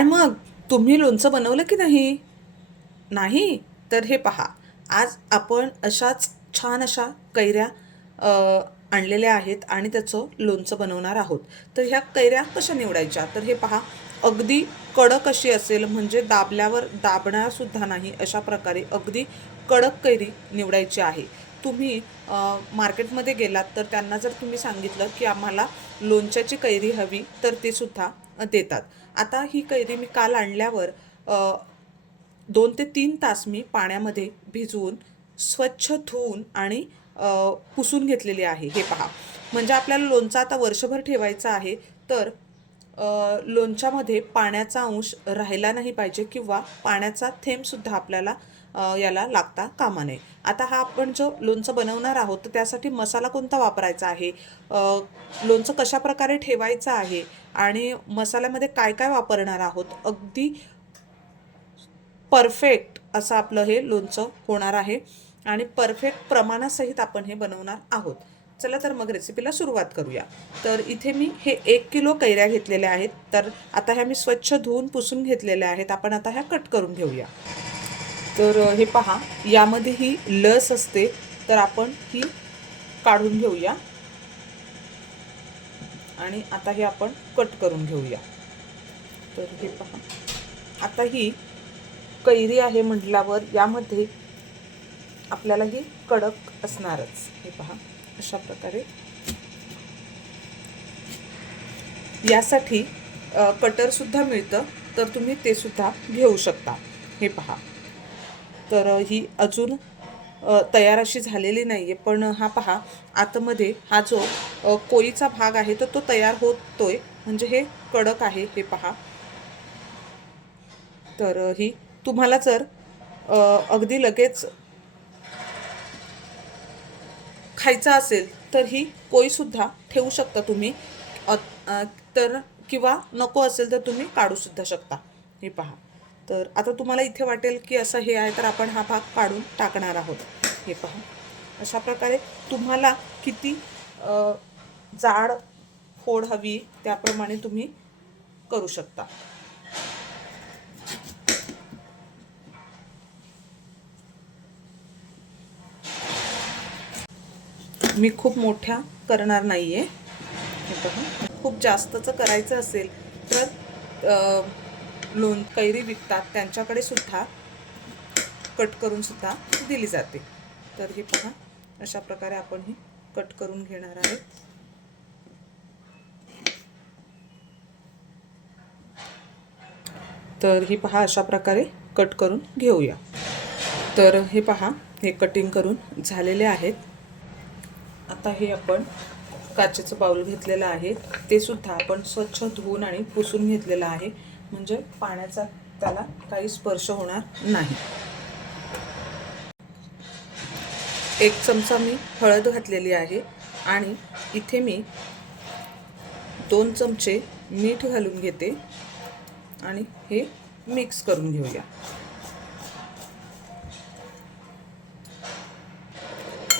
काय मग? तुम्ही लोणचं बनवलं की नाही? नाही? तर हे पहा. आज आपण अशाच छान अशा कैऱ्या आणलेल्या आहेत आणि त्याचं लोणचं बनवणार आहोत. तर ह्या कैऱ्या कशा निवडायच्या? तर हे पहा. अगदी कडक अशी असेल म्हणजे दाबल्यावर दाबणारसुद्धा नाही अशा प्रकारे अगदी कडक कैरी निवडायची आहे. तुम्ही मार्केटमध्ये गेलात तर त्यांना जर तुम्ही सांगितलं की आम्हाला लोणच्याची कैरी हवी तर ते सुद्धा देतात. आता ही कैरी मी काल आणल्यावर दोन ते तीन तास मी पाण्यामध्ये भिजवून स्वच्छ धुवून आणि पुसून घेतलेली आहे. हे पहा. म्हणजे आपल्याला लोणचं आता वर्षभर ठेवायचं आहे तर लोणच्यामध्ये पाण्याचा अंश राहिला नाही पाहिजे किंवा पाण्याचा थेंबसुद्धा आपल्याला याला लागता कामा नये. आता हा आपण जो लोणचं बनवणार आहोत तर त्यासाठी मसाला कोणता वापरायचा आहे? लोणचं कशा प्रकारे ठेवायचं आहे? आणि मसाल्यामध्ये काय काय वापरणार आहोत? अगदी परफेक्ट असं आपलं हे लोणचं होणार आहे. आणि परफेक्ट प्रमाणासहित आपण हे बनवणार आहोत. चला तर मग रेसिपीला सुरुवात करूया. तर इथे मी हे एक किलो कैऱ्या घेतलेल्या आहेत. तर आता ह्या मी स्वच्छ धुवून पुसून घेतलेल्या आहेत. आपण आता ह्या कट करून घेऊया. तर हे पहा यामध्ये ही लस असते तर आपण ही काढून घेऊया. आणि आता हे आपण कट करून घेऊया. तर हे पहा. आता ही कैरी आहे म्हटल्यावर यामध्ये आपल्याला ही कडक असणारच. हे पहा अशा प्रकारे. यासाठी कटरसुद्धा मिळतं तर तुम्ही ते सुद्धा घेऊ शकता. हे पहा. तर ही अजून तयार अशी झालेली नाही आहे पण हा पहा आतमध्ये हा जो कोळीचा भाग आहे तर तो तयार होतोय. म्हणजे हे कडक आहे हे पहा. तर ही तुम्हाला जर अगदी लगेच खायचा असेल तर ही कोळीसुद्धा ठेवू शकता तुम्ही. तर किंवा नको असेल तर तुम्ही काढूसुद्धा शकता. हे पहा. तर आता तुम्हाला इथे वाटेल की असं हे आहे तर आपण हा भाग काढून टाकणार आहोत. हे पहा. अशा प्रकारे तुम्हाला किती जाड फोड हवी त्याप्रमाणे तुम्ही करू शकता. मी खूप मोठ्या करणार नाही आहे खूप जास्तचं करायचं असेल तर अ, लोण कैरी विकतात त्यांच्याकडे सुद्धा कट करून सुद्धा दिली जाते. तर हे पहा अशा प्रकारे आपण ही कट करून घेणार आहोत. तर ही पहा अशा प्रकारे कट करून घेऊया. तर हे पहा हे कटिंग करून झालेले आहेत. आता हे आपण काचेचं बाउल घेतलेलं आहे. ते सुद्धा आपण स्वच्छ धुवून आणि पुसून घेतलेलं आहे. म्हणजे पाण्याचा त्याला काही स्पर्श होणार नाही. एक चमचा मी हळद घातलेली आहे आणि इथे मी दोन चमचे मीठ घालून घेते आणि हे मिक्स करून घेऊया.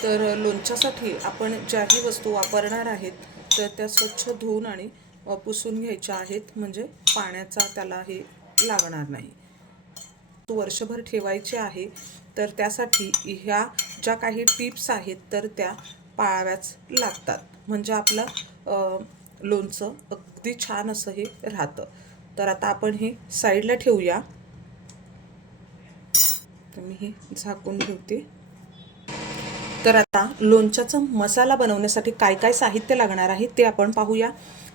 तर लोणच्यासाठी आपण ज्याही वस्तू वापरणार आहेत तर त्या स्वच्छ धुवून आणि पुसून घ्यायच्या आहेत म्हणजे पाण्याचा त्याला हे लागणार नाही. तो वर्षभर ठेवायचे आहे तर त्यासाठी ह्या ज्या काही टिप्स आहेत तर त्या पाळाव्याच लागतात. म्हणजे आपलं लोणचं अगदी छान असं हे राहतं. तर आता आपण हे साईडला ठेवूया. तर मी हे झाकून ठेवते. तर आता लोणच्याचा मसाला बनवण्यासाठी काय काय साहित्य लागणार आहे ते आपण पाहूया.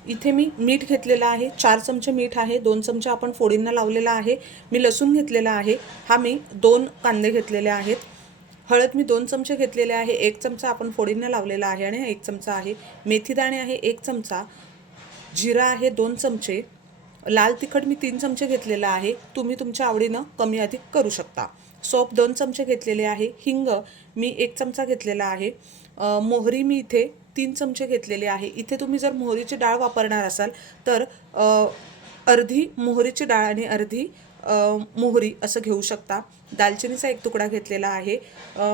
इथे मी मीठ घेतलेलं आहे. चार चमचे मीठ आहे. दोन चमचे आपण फोडींना लावलेला आहे. मी लसूण घेतलेला आहे. हा मी दोन कांदे घेतलेले आहेत. हळद मी दोन चमचे घेतलेले आहे. एक चमचा आपण फोडींना लावलेला आहे आणि एक चमचा आहे. मेथीदाणे आहे. एक चमचा. जिरा आहे. दोन चमचे. लाल तिखट मी तीन चमचे घेतलेला आहे. तुम्ही तुमच्या आवडीनं कमी अधिक करू शकता. सोप दोन चमचे घेतलेले आहे. हिंग मी एक चमचा घेतलेला आहे. मोहरी मी इथे तीन चमचे घेतलेले आहे. इथे तुम्ही जर मोहरीची डाळ वापरणार असाल तर अर्धी मोहरीची डाळ आणि अर्धी मोहरी असं घेऊ शकता. दालचिनीचा एक तुकडा घेतलेला आहे.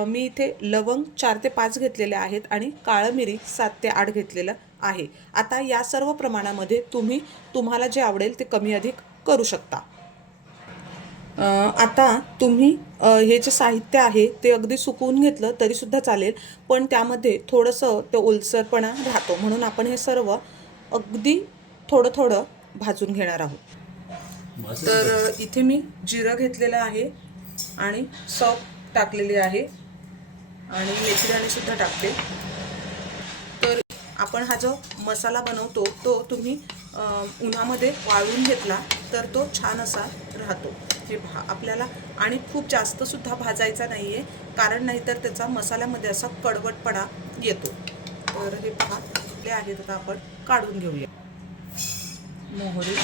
मी इथे लवंग चार ते पाच घेतलेले आहेत आणि काळं मिरी सात ते आठ घेतलेलं आहे. आता या सर्व प्रमाणामध्ये तुम्ही तुम्हाला जे आवडेल ते कमी अधिक करू शकता. आता तुम्ही हे जे साहित्य आहे ते अगदी सुकवून घेतलं तरीसुद्धा चालेल पण त्यामध्ये थोडंसं ते ओलसरपणा राहतो. म्हणून आपण हे सर्व अगदी थोडं थोडं भाजून घेणार आहोत. तर इथे मी जिरं घेतलेलं आहे आणि सॉफ टाकलेली आहे आणि मेथीदाणे सुद्धा टाकते. तर आपण हा जो मसाला बनवतो तो तुम्ही उन्हामध्ये वाळवून घेतला तर तो छान असा राहतो. हे भा आपल्याला आणि खूप जास्त सुद्धा भाजायचा नाही आहे कारण नाहीतर त्याचा मसाल्यामध्ये असा कडवटपणा येतो. तर हे पहा कुठले आहेत आता आपण काढून घेऊया. मोहरी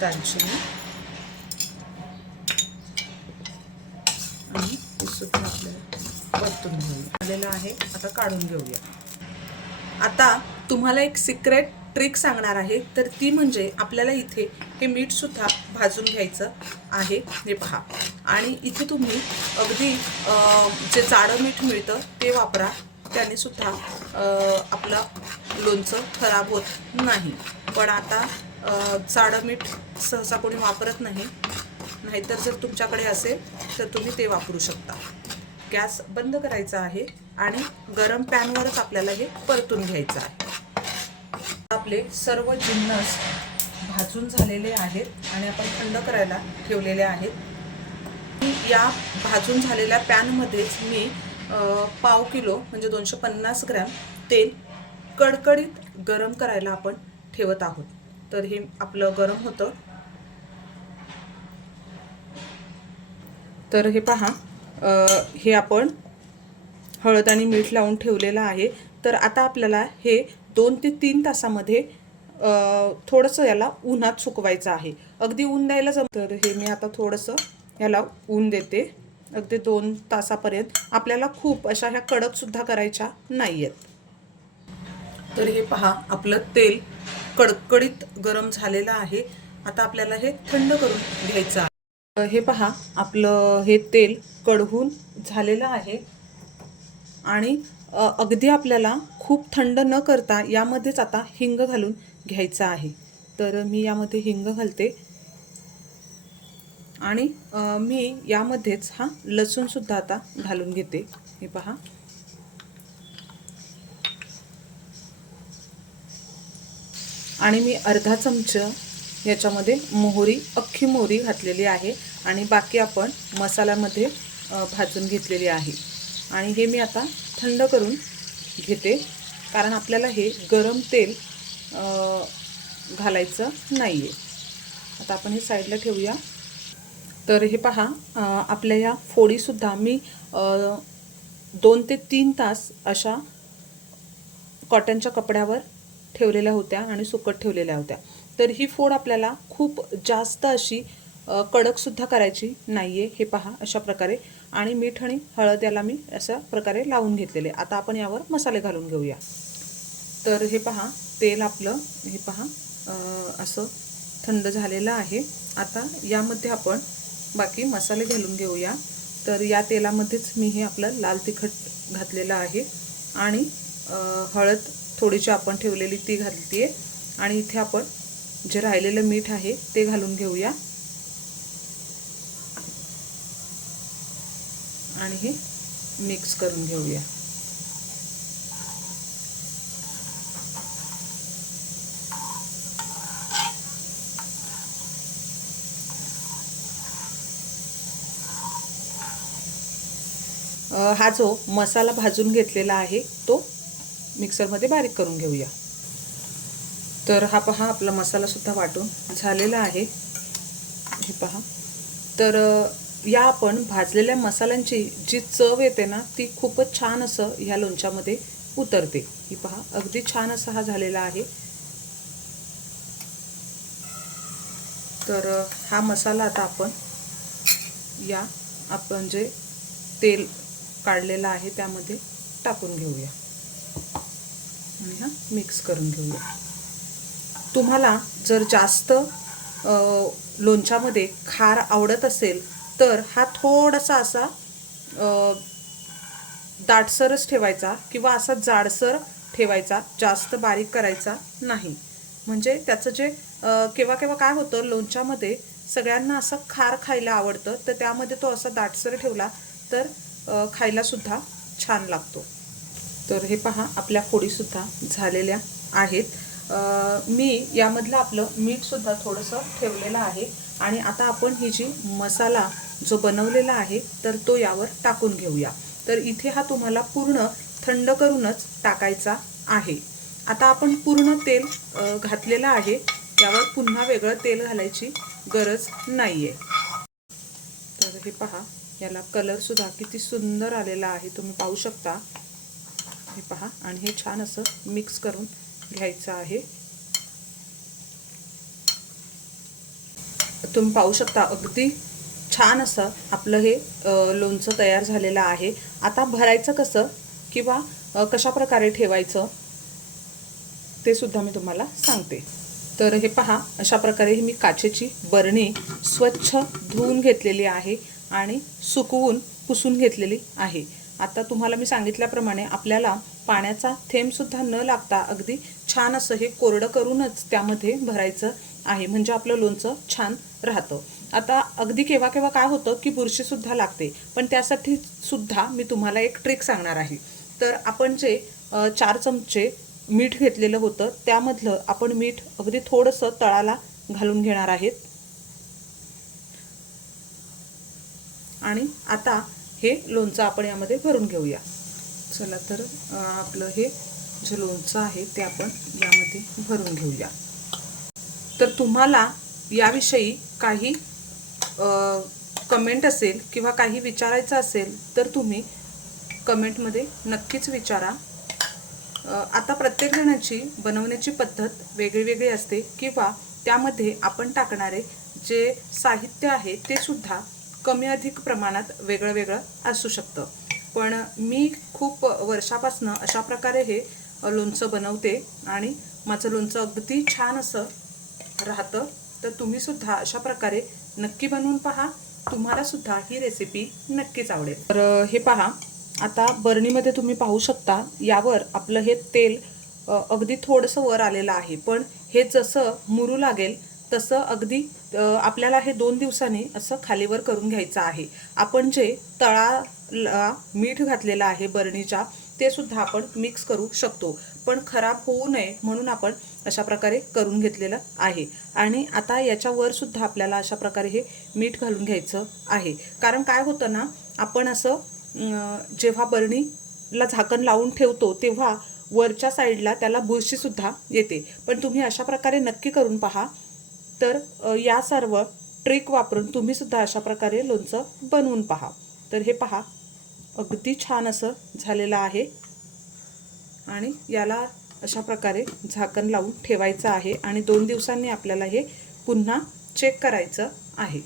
दालचिनी आणि सुद्धा आपल्याला परतून घेऊया. आलेलं आहे आता काढून घेऊया. आता तुम्हाला एक सिक्रेट ट्रिक सांगणार आहे. तर ती म्हणजे आपल्याला इथे हे मीठसुद्धा भाजून घ्यायचं आहे. हे पहा. आणि इथे तुम्ही अगदी जे जाडं मीठ मिळतं ते वापरा. त्याने सुद्धा आपलं लोणचं खराब होत नाही. पण आता जाडं मीठ सहसा कोणी वापरत नाही. नाहीतर जर तुमच्याकडे असेल तर तुम्ही ते वापरू शकता. गॅस बंद करायचा आहे आणि गरम पॅनवरच आपल्याला हे परतून घ्यायचं आहे. आपले सर्व जिन्नस भाजून झालेले आहेत आणि आपण थंड करायला ठेवलेले आहेत. या भाजून झालेल्या पॅनमध्येच मी पाव किलो म्हणजे दोनशे पन्नास ग्रॅम तेल कडकडीत गरम करायला आपण ठेवत आहोत. तर हे आपलं गरम होतं. तर हे पहा हे आपण हळद आणि मीठ लावून ठेवलेलं आहे. तर आता आपल्याला हे दोन ते तीन तासामध्ये थोडंसं याला उन्हात सुकवायचं आहे. अगदी ऊन द्यायला जम तर हे मी आता थोडंसं याला ऊन देते. अगदी दोन तासापर्यंत. आपल्याला खूप अशा ह्या कडकसुद्धा करायच्या नाही आहेत तर हे पहा आपलं तेल कडकडीत गरम झालेलं आहे. आता आपल्याला हे थंड करून घ्यायचं आहे. हे पहा आपलं हे तेल कडहून झालेलं आहे. आणि अगदी आपल्याला खूप थंड न करता यामध्येच आता हिंग घालून घ्यायचं आहे. तर मी यामध्ये हिंग घालते. आणि मी यामध्येच हा लसूणसुद्धा आता घालून घेते. हे पहा. आणि मी अर्धा चमच याच्यामध्ये मोहरी अख्खी मोहरी घातलेली आहे. आणि बाकी आपण मसाल्यामध्ये भाजून घेतलेली आहे. आणि हे मी आता थंड करून घेते. कारण आपल्याला हे गरम तेल घालायचं नाही आहे आता आपण हे साईडला ठेवूया. तर हे पहा आपल्या या फोडीसुद्धा मी दोन ते तीन तास अशा कॉटनच्या कपड्यावर ठेवलेल्या होत्या आणि सुकट ठेवलेल्या होत्या. तर ही फोड आपल्याला खूप जास्त अशी कडकसुद्धा करायची नाही आहे हे पहा अशा प्रकारे. आणि मीठ आणि हळद याला मी अशा प्रकारे लावून घेतलेले. आता आपण यावर मसाले घालून घेऊया. तर हे पहा तेल आपलं हे पहा असं थंड झालेलं आहे. आता यामध्ये आपण बाकी मसाले घालून घेऊया. तर या तेलामध्येच मी हे आपलं लाल तिखट घातलेलं आहे. आणि हळद थोडीशी आपण ठेवलेली ती घालते आहे आणि इथे आपण जे राहिलेलं मीठ आहे ते घालून घेऊया. आणि हे मिक्स करून घेऊया. हा जो मसाला भाजून घेतलेला आहे तो मिक्सरमध्ये बारीक करून घेऊया. तर हा पहा आपला मसालासुद्धा वाटून झालेला आहे. हे पहा. तर या आपण भाजलेल्या मसाल्यांची जी चव येते ना ती खूपच छान असं ह्या लोणच्यामध्ये उतरते. ही पहा अगदी छान असा हा झालेला आहे. तर हा मसाला आता आपण या आपण जे तेल काढलेलं आहे त्यामध्ये टाकून घेऊया. आणि हा मिक्स करून घेऊया. तुम्हाला जर जास्त लोणच्यामध्ये खार आवडत असेल तर हा थोडासा असा दाटसरच ठेवायचा किंवा असा जाडसर ठेवायचा जास्त बारीक करायचा नाही. म्हणजे त्याचं जे केव्हा केव्हा काय होतं लोणच्यामध्ये सगळ्यांना असं खार खायला आवडतं तर त्यामध्ये तो असा दाटसर ठेवला तर खायलासुद्धा छान लागतो. तर हे पहा आपल्या फोडीसुद्धा झालेल्या आहेत. मी यामधलं आपलं मीठसुद्धा थोडंसं ठेवलेलं आहे. आणि आता आपण ही जी मसाला जो बनवलेला आहे तर तो यावर टाकून घेऊया. तर इथे हा तुम्हाला पूर्ण थंड करूनच टाकायचा आहे. आता आपण पूर्ण तेल घातलेलं आहे. यावर पुन्हा वेगळं तेल घालायची गरज नाही आहे तर हे पहा याला कलरसुद्धा किती सुंदर आलेला आहे. तुम्ही पाहू शकता. हे पहा आणि हे छान असं मिक्स करून घ्यायचं आहे. तुम्ही पाहू शकता अगदी छान असं आपलं हे लोणचं तयार झालेलं आहे. आता भरायचं कसं किंवा कशाप्रकारे कशा प्रकारे ठेवायचं ते सुद्धा मी तुम्हाला सांगते. तर हे पहा अशा प्रकारे ही मी काचेची बरणी स्वच्छ धुवून घेतलेली आहे आणि सुकवून पुसून घेतलेली आहे. आता तुम्हाला मी सांगितल्याप्रमाणे आपल्याला पाण्याचा थेंबसुद्धा न लागता अगदी छान असं हे कोरडं करूनच त्यामध्ये भरायचं आहे. म्हणजे आपलं लोणचं छान राहतं. आता अगदी केव्हा केव्हा काय होतं की बुरशीसुद्धा लागते. पण त्यासाठी सुद्धा मी तुम्हाला एक ट्रिक सांगणार आहे. तर आपण जे चार चमचे मीठ घेतलेलं होतं त्यामधलं आपण मीठ अगदी थोडंसं तळाला घालून घेणार आहेत. आणि आता हे लोणचं आपण यामध्ये भरून घेऊया. चला तर आपलं हे जे लोणचं आहे ते आपण यामध्ये भरून घेऊया. तर तुम्हाला याविषयी काही कमेंट असेल किंवा काही विचारायचं असेल तर तुम्ही कमेंटमध्ये नक्कीच विचारा. आता प्रत्येक जणाची बनवण्याची पद्धत वेगळी वेगळी असते किंवा त्यामध्ये आपण टाकणारे जे साहित्य आहे ते सुद्धा कमी अधिक प्रमाणात वेगळं वेगळं असू शकतं. पण मी खूप वर्षापासनं अशा प्रकारे हे लोणचं बनवते आणि माझं लोणचं अगदी छान असं राहतं. तर तुम्ही सुद्धा अशा प्रकारे नक्की बनवून पहा. तुम्हाला सुद्धा ही रेसिपी नक्कीच आवडेल. तर हे पहा. आता बरणीमध्ये तुम्ही पाहू शकता यावर आपलं हे तेल अगदी थोडंसं वर आलेलं आहे. पण हे जसं मुरू लागेल तसं अगदी आपल्याला हे दोन दिवसांनी असं खालीवर करून घ्यायचं आहे. आपण जे तळाला मीठ घातलेलं आहे बरणीच्या ते सुद्धा आपण मिक्स करू शकतो. पण खराब होऊ नये म्हणून आपण अशा प्रकारे करून घेतलेलं आहे. आणि आता याच्यावर सुद्धा आपल्याला अशा प्रकारे हे मीठ घालून घ्यायचं आहे. कारण काय होतं ना आपण असं जेव्हा बरणीला झाकण लावून ठेवतो तेव्हा वरच्या साईडला त्याला बुरशीसुद्धा येते. पण तुम्ही अशा प्रकारे नक्की करून पहा. तर या सर्व ट्रिक वापरून तुम्हीसुद्धा अशा प्रकारे लोणचं बनवून पहा. तर हे पहा. अगदी छान असं झालेलं आहे. आणि याला अशा प्रकारे झाकण लावून ठेवायचं आहे आणि दोन दिवसांनी आपल्याला हे पुन्हा चेक करायचं आहे.